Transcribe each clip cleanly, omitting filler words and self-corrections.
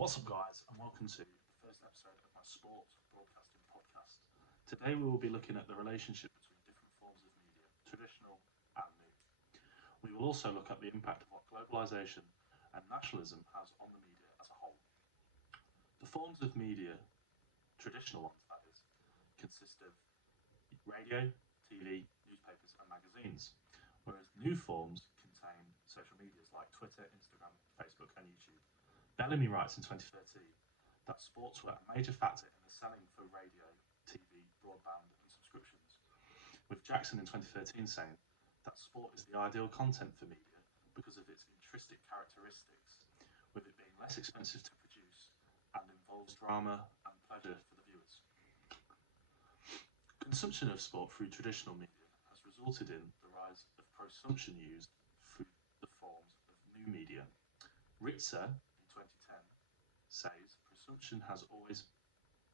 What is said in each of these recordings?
What's up, guys, and welcome to the first episode of my sports broadcasting podcast. Today, we will be looking at the relationship between different forms of media, traditional and new. We will also look at the impact of what globalization and nationalism has on the media as a whole. The forms of media, traditional ones that is, consist of radio, TV, newspapers, and magazines, whereas new forms contain social medias like Twitter, Instagram, Facebook, and YouTube. Bellamy writes in 2013 that sports were a major factor in the selling for radio, TV, broadband, and subscriptions, with Jackson in 2013 saying that sport is the ideal content for media because of its intrinsic characteristics, with it being less expensive to produce and involves drama and pleasure for the viewers. Consumption of sport through traditional media has resulted in the rise of prosumption used through the forms of new media. Ritzer in 2010 says presumption has always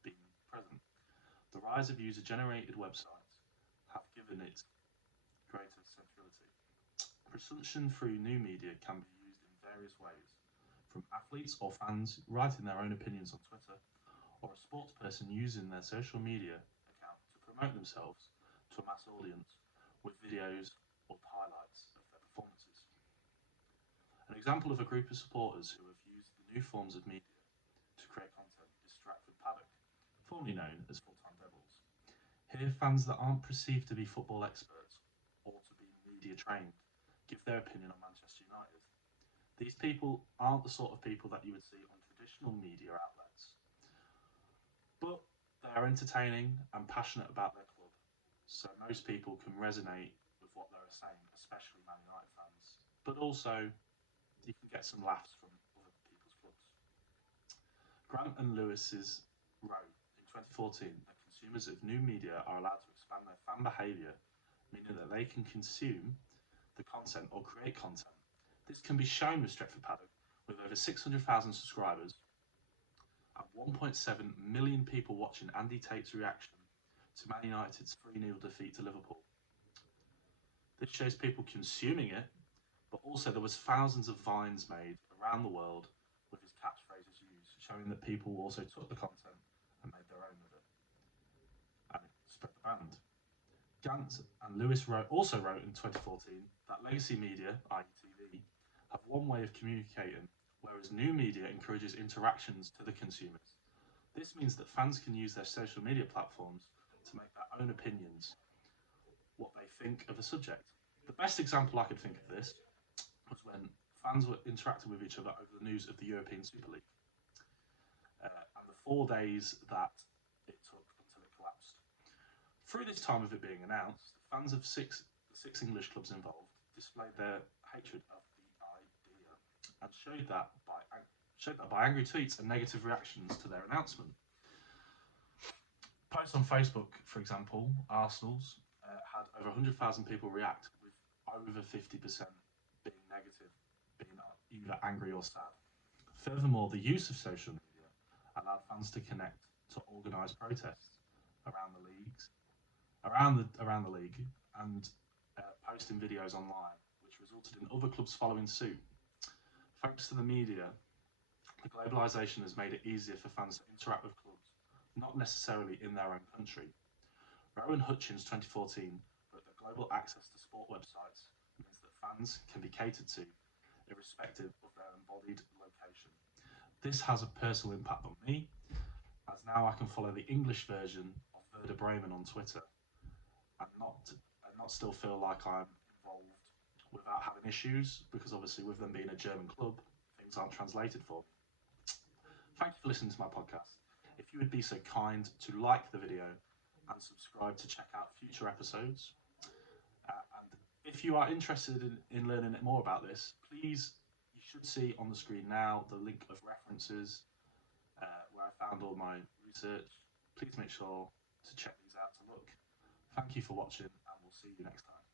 been present. The rise of user-generated websites have given it greater centrality. Presumption through new media can be used in various ways, from athletes or fans writing their own opinions on Twitter, or a sports person using their social media account to promote themselves to a mass audience with videos or highlights of their performances. An example of a group of supporters who have used the new forms of media to create content is Stratford Paddock, formerly known as Full-Time Devils. Here, fans that aren't perceived to be football experts or to be media trained give their opinion on Manchester United. These people aren't the sort of people that you would see on traditional media outlets, but they are entertaining and passionate about their club, so most people can resonate with what they're saying, especially Man United fans. But also, you can get some laughs from other people's clubs. Grant and Lewis's wrote in 2014 that consumers of new media are allowed to expand their fan behaviour, meaning that they can consume the content or create content. This can be shown with Stretford Paddock, with over 600,000 subscribers and 1.7 million people watching Andy Tate's reaction to Man United's 3-0 defeat to Liverpool. This shows people consuming it, but also there was thousands of vines made around the world with his catchphrases used, showing that people also took the content and made their own with it, and it spread the brand. Gant and Lewis also wrote in 2014 that legacy media, i.e. TV, have one way of communicating, whereas new media encourages interactions to the consumers. This means that fans can use their social media platforms to make their own opinions, what they think of a subject. The best example I could think of this was when fans were interacting with each other over the news of the European Super League and the 4 days that it took until it collapsed. Through this time of it being announced, fans of the six English clubs involved displayed their hatred of the idea and showed that by angry tweets and negative reactions to their announcement. Posts on Facebook, for example, Arsenal's had over 100,000 people react, with over 50% being negative, being either angry or sad. Furthermore, the use of social media allowed fans to connect to organise protests around the leagues, around the league, and posting videos online, which resulted in other clubs following suit. Thanks to the media, the globalisation has made it easier for fans to interact with clubs, not necessarily in their own country. Rowan Hutchins, 2014, wrote that global access to sport websites means that fans can be catered to, irrespective of their embodied location. This has a personal impact on me, as now I can follow the English version of Werder Bremen on Twitter and not still feel like I'm involved without having issues, because obviously with them being a German club, things aren't translated for me. Thank you for listening to my podcast. If you would be so kind to like the video and subscribe to check out future episodes. And if you are interested in learning more about this, please, you should see on the screen now the link of references where I found all my research. Please make sure to check these out to look. Thank you for watching, and we'll see you next time.